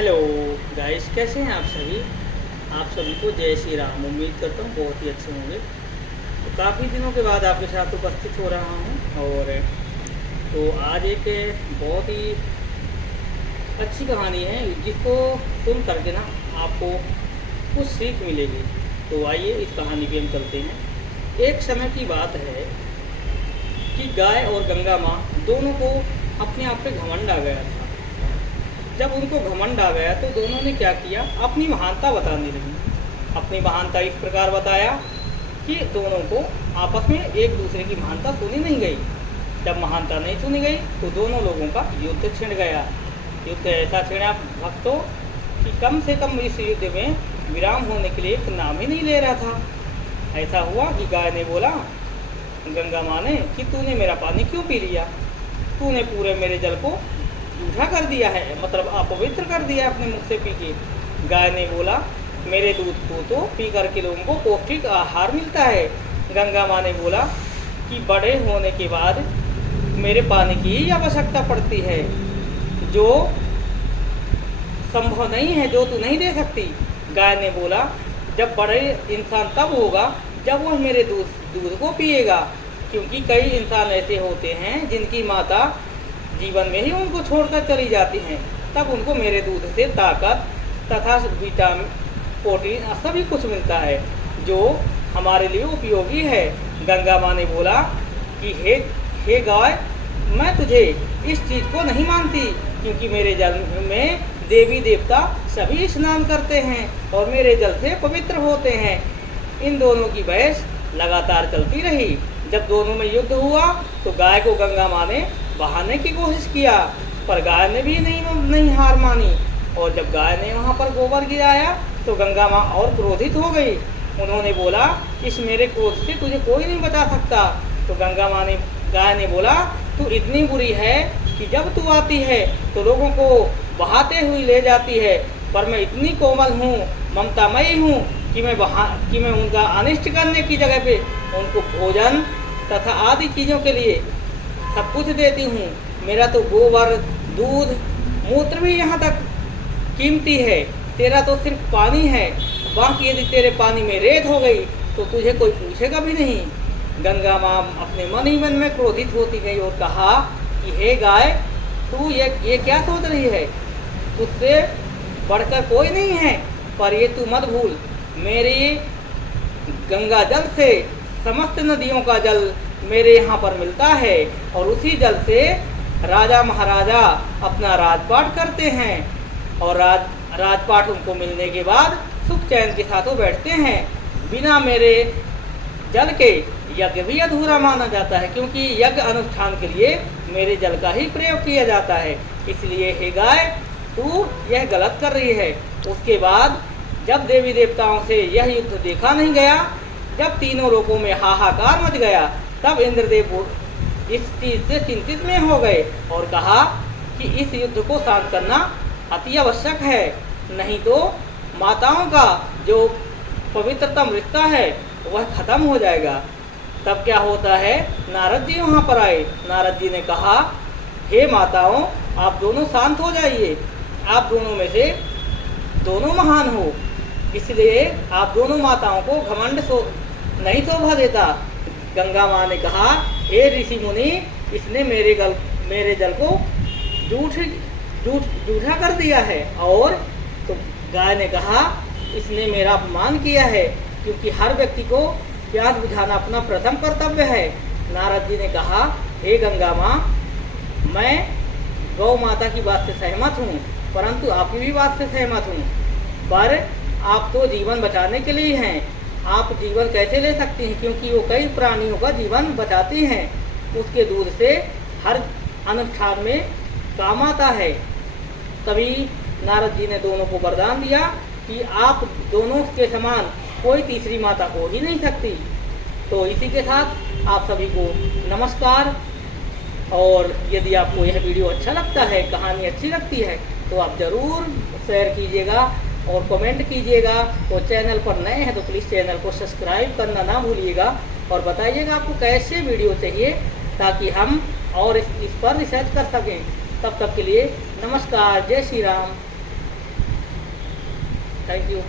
Hello guys, कैसे हैं आप सभी। आप सभी को जय श्री राम। उम्मीद करता हूँ बहुत ही अच्छे होंगे। तो काफ़ी दिनों के बाद आपके साथ उपस्थित हो रहा हूँ और तो आज एक बहुत ही अच्छी कहानी है जिसको सुन करके ना आपको कुछ सीख मिलेगी। तो आइए इस कहानी पे हम चलते हैं। एक समय की बात है कि गाय और गंगा माँ दोनों को अपने आप पे घमंड आ गया था। जब उनको घमंड आ गया तो दोनों ने क्या किया, अपनी महानता बताने लगी। अपनी महानता इस प्रकार बताया कि दोनों को आपस में एक दूसरे की महानता सुनी नहीं गई। जब महानता नहीं सुनी गई तो दोनों लोगों का युद्ध छिड़ गया। युद्ध ऐसा छिड़ा भक्तों कि कम से कम इस युद्ध में विराम होने के लिए एक नाम ही नहीं ले रहा था। ऐसा हुआ कि गाय ने बोला गंगा माँ ने कि तूने मेरा पानी क्यों पी लिया, तूने पूरे मेरे जल को जूठा कर दिया है, मतलब अपवित्र कर दिया अपने मुख से पी के। गाय ने बोला मेरे दूध को तो पी करके लोगों को पौष्टिक आहार मिलता है। गंगा माँ ने बोला कि बड़े होने के बाद मेरे पानी की आवश्यकता पड़ती है, जो संभव नहीं है, जो तू नहीं दे सकती। गाय ने बोला जब बड़े इंसान तब होगा जब वह मेरे दूध को पिएगा, क्योंकि कई इंसान ऐसे होते हैं जिनकी माता जीवन में ही उनको छोड़कर चली जाती हैं। तब उनको मेरे दूध से ताकत तथा विटामिन प्रोटीन सभी कुछ मिलता है जो हमारे लिए उपयोगी है। गंगा माँ ने बोला कि हे गाय, मैं तुझे इस चीज़ को नहीं मानती, क्योंकि मेरे जल में देवी देवता सभी स्नान करते हैं और मेरे जल से पवित्र होते हैं। इन दोनों की बहस लगातार चलती रही। जब दोनों में युद्ध हुआ तो गाय को गंगा माँ ने बहाने की कोशिश किया, पर गाय ने भी नहीं हार मानी। और जब गाय ने वहाँ पर गोबर गिराया तो गंगा माँ और क्रोधित हो गई। उन्होंने बोला इस मेरे क्रोध से तुझे कोई नहीं बचा सकता। तो गाय ने बोला तू इतनी बुरी है कि जब तू आती है तो लोगों को बहाते हुए ले जाती है, पर मैं इतनी कोमल हूँ, ममतामयी हूँ कि मैं उनका अनिष्ट करने की जगह पे उनको भोजन तथा आदि चीज़ों के लिए सब कुछ देती हूँ। मेरा तो गोबर, दूध, मूत्र भी यहाँ तक कीमती है। तेरा तो सिर्फ पानी है, बाकी यदि तेरे पानी में रेत हो गई तो तुझे कोई पूछेगा भी नहीं। गंगा माँ अपने मन ही मन में क्रोधित होती गई और कहा कि हे गाय, तू ये क्या सोच रही है, तुझसे बढ़कर कोई नहीं है। पर ये तू मत भूल, मेरी गंगा जल से समस्त नदियों का जल मेरे यहाँ पर मिलता है और उसी जल से राजा महाराजा अपना राजपाट करते हैं और राजपाट उनको मिलने के बाद सुख चैन के साथ वो बैठते हैं। बिना मेरे जल के यज्ञ भी अधूरा माना जाता है, क्योंकि यज्ञ अनुष्ठान के लिए मेरे जल का ही प्रयोग किया जाता है। इसलिए हे गाय, तू यह गलत कर रही है। उसके बाद जब देवी देवताओं से यह युद्ध देखा नहीं गया, जब तीनों लोगों में हाहाकार मच गया, तब इंद्रदेव इस चीज़ से चिंतित में हो गए और कहा कि इस युद्ध को शांत करना अति आवश्यक है, नहीं तो माताओं का जो पवित्रतम रिश्ता है वह खत्म हो जाएगा। तब क्या होता है, नारद जी वहाँ पर आए। नारद जी ने कहा हे माताओं, आप दोनों शांत हो जाइए, आप दोनों में से दोनों महान हो, इसलिए आप दोनों माताओं को घमंड नहीं शोभा देता। गंगा माँ ने कहा हे ऋषि मुनि, इसने मेरे जल को जूठा कर दिया है। और तो गाय ने कहा इसने मेरा अपमान किया है, क्योंकि हर व्यक्ति को प्यास बुझाना अपना प्रथम कर्तव्य है। नारद जी ने कहा हे गंगा माँ, मैं गौ माता की बात से सहमत हूँ, परंतु आपकी भी बात से सहमत हूँ, पर आप तो जीवन बचाने के लिए हैं। आप जीवन कैसे ले सकती हैं, क्योंकि वो कई प्राणियों का जीवन बचाती हैं, उसके दूध से हर अनुष्ठान में काम आता है। तभी नारद जी ने दोनों को वरदान दिया कि आप दोनों के समान कोई तीसरी माता हो ही नहीं सकती। तो इसी के साथ आप सभी को नमस्कार। और यदि आपको यह वीडियो अच्छा लगता है, कहानी अच्छी लगती है, तो आप ज़रूर शेयर कीजिएगा और कमेंट कीजिएगा। और चैनल पर नए हैं तो प्लीज़ चैनल को सब्सक्राइब करना ना भूलिएगा और बताइएगा आपको कैसे वीडियो चाहिए, ताकि हम और इस पर रिसर्च कर सकें। तब तक के लिए नमस्कार, जय श्री राम। Thank you.